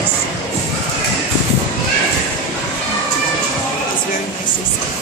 nice. It's very nice to see.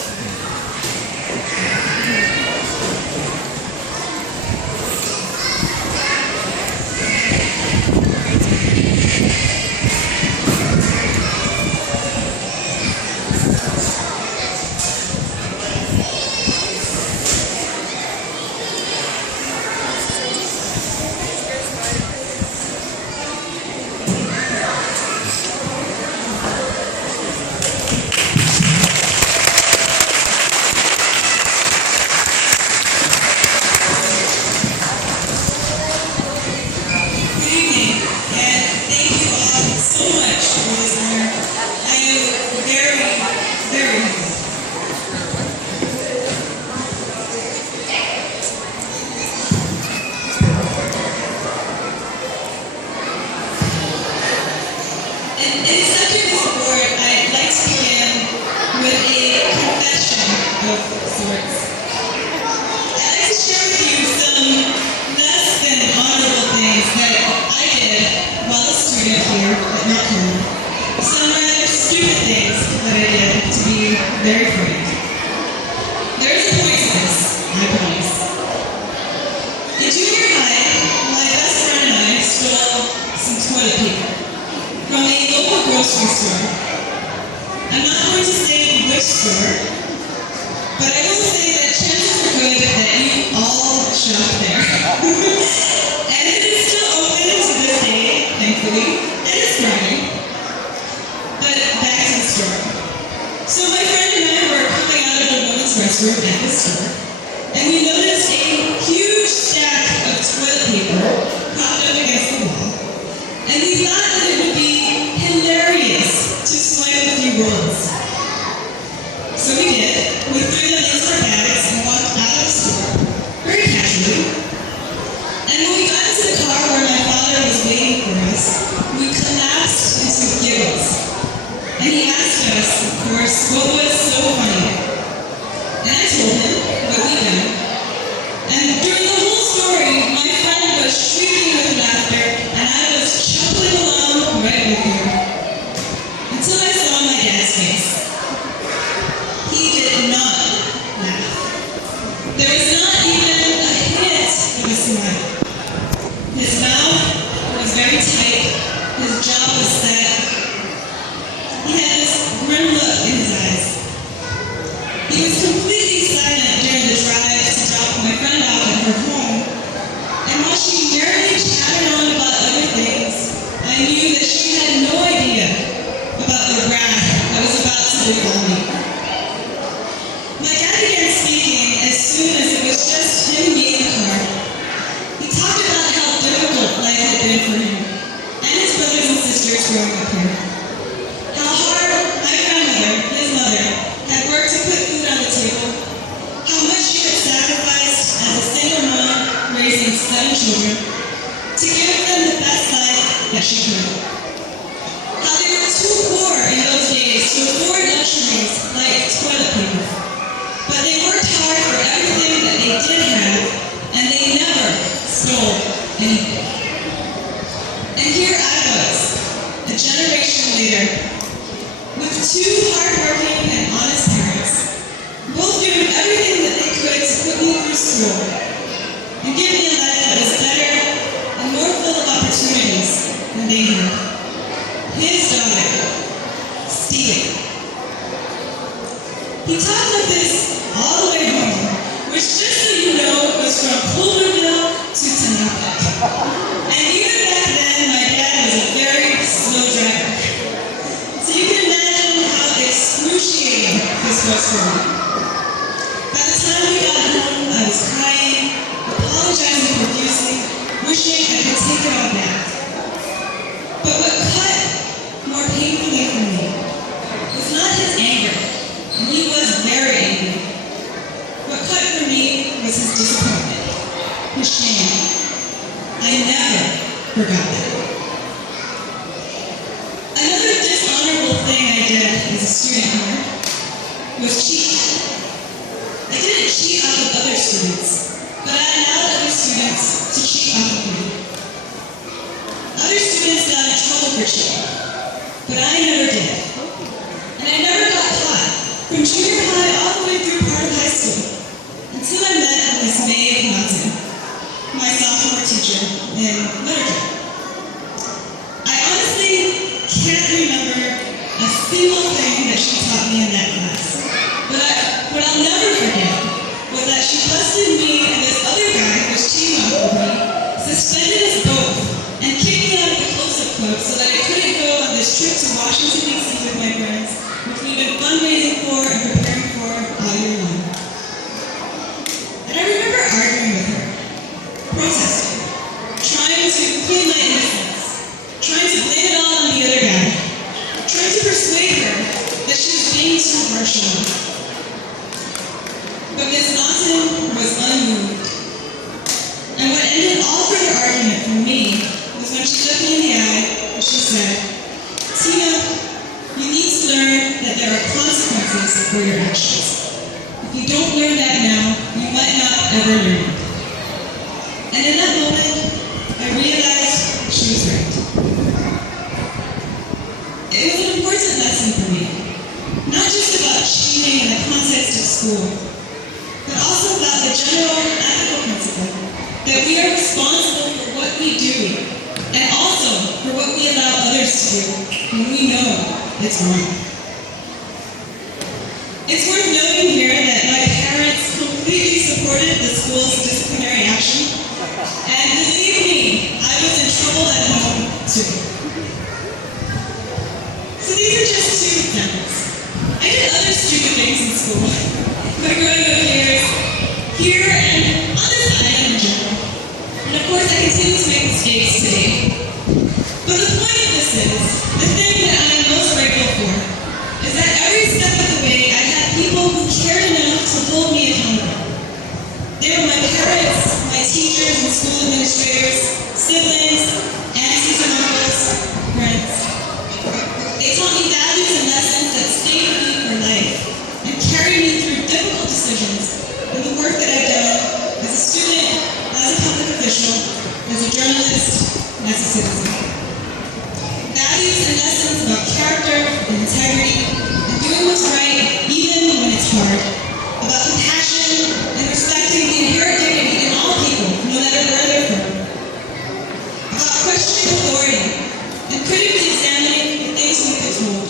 Very frank. There is a point to this, I promise. In junior high, my best friend and I stole some toilet paper from a local grocery store. I'm not going to say which store, but I will say that chances are good that you all shop there. And it is still open to this day, thankfully, and it's growing. But back to the story. So my friend and I were coming out of the women's restroom at the store, and we noticed a huge stack of toilet paper propped up against the wall, and we thought that it would be hilarious to swipe a few rolls. So we did. We threw them into our bags and walked out of the store, very casually. And when we got into the car where my father was waiting for us, we collapsed into giggles. And he asked us, of course, what was so funny. And I told him what we'd done. And during the whole story, my friend was shrieking with laughter, and I was chuckling along right with him. Until I saw my dad's face. He did not laugh. There was not even a hint of a smile. His mouth was very tight, his jaw was set. He had this grim look in his eyes. He was completely silent during the drive to drop my friend off at her home. And while she merrily chatted on about other things, I knew that she had no idea about the wrath that was about to befall me. My dad began speaking as soon as it was just him and me in the car. He talked about how difficult life had been for him and his brothers and sisters growing up here. How hard my grandmother, his mother, had worked to put food on the table. How much she had sacrificed as a single mom raising 7 children to give them the best life that she could. How they were too poor in those days to afford luxuries like toilet paper. But they worked hard for everything that they did have, and they never stole anything. And here I was, a generation later, with 2 hardworking and honest parents, both doing everything that they could to put me through school and give me a life that was better and more full of opportunities than they had. His daughter, Stephen. He talked like this all the way home, which just so you know was from Pulverville to Tanaka. And even back then, my dad was a very slow driver. So you can imagine how excruciating this was for me. By the time we got home, I was crying, apologizing profusely, wishing I could take it all back. But what cut more painfully for me was not his anger, and he was very angry. What cut for me was his disappointment, his shame. I never forgot that. Another dishonorable thing I did as a student here was cheat. I didn't cheat off of other students, but I allowed other students to cheat off of me. Other students got in trouble for cheating. this trip to Washington, D.C. with my friends, which we've been fundraising for and preparing for all year long. And I remember arguing with her, protesting, trying to plead my innocence, trying to blame it all on the other guy, trying to persuade her that she was being too harsh on me. But Ms. Lawson was unmoved. And what ended all further argument for me was when she looked me in the eye and she said, "Tina, you need to learn that there are consequences for your actions. If you don't learn that now, you might not ever learn it." And in that moment, I realized she was right. It was an important lesson for me, not just about cheating in the context of school, but also about the general ethical principle that we are responsible for what we do, and also for what we allow others to do when we know it's wrong. It's worth noting here that my parents completely supported the school's disciplinary action, and believe me, I was in trouble at home too. So these are just two examples. I did other stupid things in school, my growing up years, here and on this island in general. And of course, I continue to make mistakes today. But the point of this is, the thing that I am most grateful for, is that every step of the way, I had people who cared enough to hold me accountable. They were my parents, my teachers and school administrators, siblings, aunties and uncles, friends. They taught me values and lessons that stayed with me for life and carried me through difficult decisions in the work that I've done as a student, as a public official, as a journalist, as a citizen. Values and lessons about character and integrity and doing what's right even when it's hard. About compassion and respecting the inherent dignity in all people, no matter where they're from. About questioning authority and critically examining the things we've been told.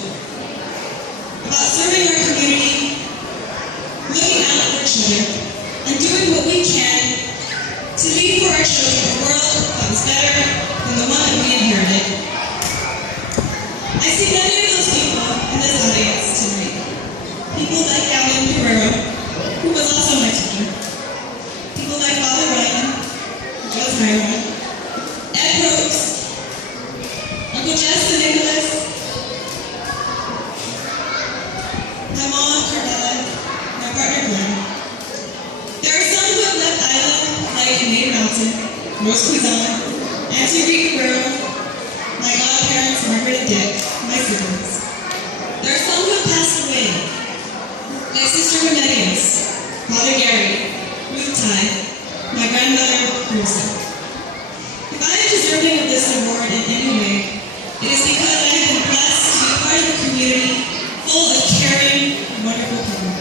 About serving our community, looking out for each other, and doing what we can to leave for our children a world that was better than the one that we inherited. I see many of those people in this audience tonight. People like Alan Guerrero, who was also my teacher. People like Father Ryan, Joe Hiram, Ed Rose, Uncle Jess and Nicholas, my mom, Carmel, my partner Glenn. There are some who have left Island, like Nate Mountain, Rose Cuizon, Auntie Rita Guerrero, my godparents, Margaret and Dick, my siblings. There are some who have passed away, like Sister Remedios, Father Gary, Ruth Ty, my grandmother, Rosa. If I am deserving of this award in any way, it is because I have been blessed to be part of a community full of caring, wonderful people.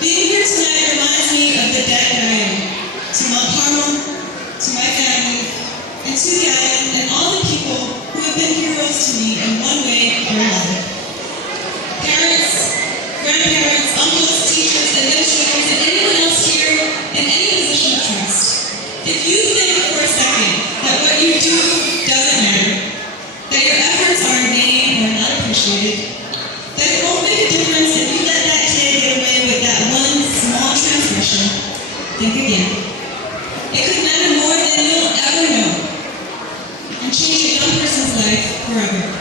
Being here tonight reminds me of the debt that I am to Mount Carmel, to my family, and to the island, and all the people who have been heroes to me in one way or another. Parents, grandparents, uncles, teachers, administrators, and anyone else here in any position of trust. If you think for a second that what you do doesn't matter, that your efforts are in vain or not appreciated, that it won't make a difference if you let that kid get away with that one small transgression, think again. It could matter more than you'll ever know and change a young person's life forever.